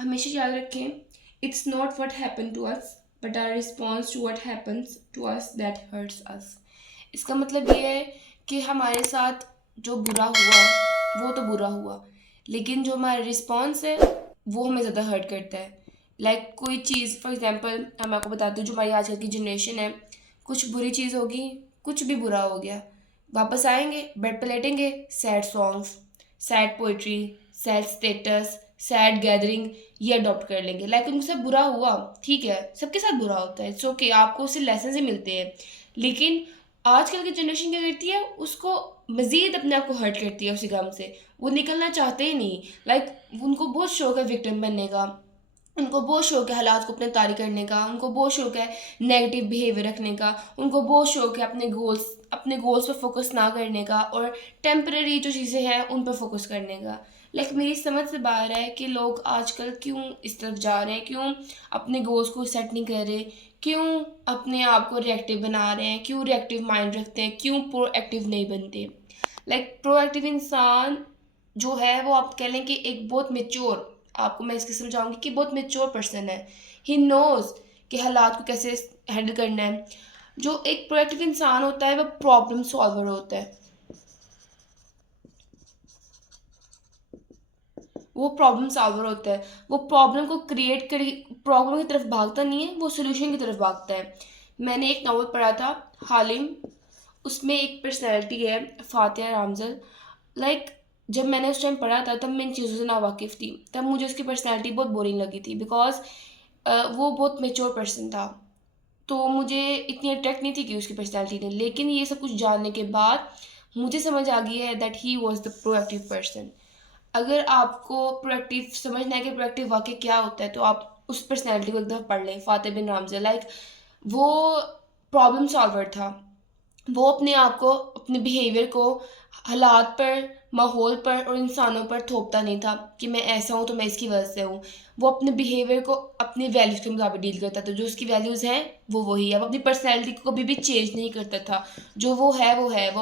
हमेशा याद रखें, it's not what happen to us but are response to what happens to us that hurts us. इसका मतलब ये है कि हमारे साथ जो बुरा हुआ वो तो बुरा हुआ, लेकिन जो हमारा रिस्पॉन्स है वो हमें ज़्यादा हर्ट करता है। लाइक कोई चीज़, फॉर एग्जांपल मैं आपको बताती हूँ, जो हमारी आजकल की जनरेशन है, कुछ बुरी चीज़ होगी, कुछ भी बुरा हो गया, वापस आएंगे, बेड पे लेटेंगे, sad songs, sad poetry, sad status, sad gathering, ये अडॉप्ट कर लेंगे। लाइक उनसे बुरा हुआ, ठीक है, सबके साथ बुरा होता है, इट्स ओके, आपको उससे लेसन ही मिलते हैं। लेकिन आजकल की जनरेशन क्या करती है, उसको मज़ीद अपने आप को हर्ट करती है उसी गम से। वो निकलना चाहते ही नहीं। लाइक उनको बहुत शौक है विक्टिम बनने का, उनको बहुत शौक है हालात को अपने तारी करने का, उनको बहुत शौक है नेगेटिव बिहेवियर रखने का, उनको बहुत शौक है अपने गोल्स पर फोकस ना करने का और टेम्पररी जो चीज़ें हैं उन पर फोकस करने का। लाइक मेरी समझ से बाहर है कि लोग आजकल क्यों इस तरफ जा रहे हैं, क्यों अपने गोल्स को सेट नहीं कर रहे, क्यों अपने आप को रिएक्टिव बना रहे हैं, क्यों रिएक्टिव माइंड रखते हैं, क्यों प्रोएक्टिव नहीं बनते। लाइक प्रोएक्टिव इंसान जो है वो आप कह लें कि एक बहुत मेच्योर, आपको मैं इसके समझाऊंगी कि बहुत मेच्योर पर्सन है। ही नोज कि हालात को कैसे हैंडल करना है। जो एक प्रोएक्टिव इंसान होता है वो प्रॉब्लम सॉल्वर होता है। वो प्रॉब्लम सॉल्वर होता है। वो प्रॉब्लम को क्रिएट कर, प्रॉब्लम की तरफ भागता नहीं है, वो सोल्यूशन की तरफ भागता है। मैंने एक नावल पढ़ा था, हालिम, उसमें एक पर्सनैलिटी है फातिया रामजल। लाइक जब मैंने उस टाइम पढ़ा था तब मैं इन चीज़ों से ना वाकिफ़ थी, तब मुझे उसकी पर्सनैलिटी बहुत बोरिंग लगी थी, बिकॉज वो बहुत मेच्योर पर्सन था, तो मुझे इतनी अट्रैक्ट नहीं थी कि उसकी पर्सनैलिटी ने। लेकिन ये सब कुछ जानने के बाद मुझे समझ आ गई है that he was the proactive person. अगर आपको प्रोएक्टिव समझना है कि प्रोएक्टिव वाकई क्या होता है, तो आप उस पर्सनैलिटी को एक दफ़ा पढ़ लें, फातिह बिन रामज़ा। लाइक वो प्रॉब्लम सॉल्वर था। वो अपने आप को, अपने बिहेवियर को हालात पर, माहौल पर और इंसानों पर थोपता नहीं था कि मैं ऐसा हूँ तो मैं इसकी वजह से हूँ। वो अपने बिहेवियर को अपनी वैल्यूज़ के मुताबिक डील करता था। जो उसकी वैल्यूज़ हैं वो वही है। वो अपनी पर्सनैलिटी को कभी भी चेंज नहीं करता था। जो वो है वो है। वो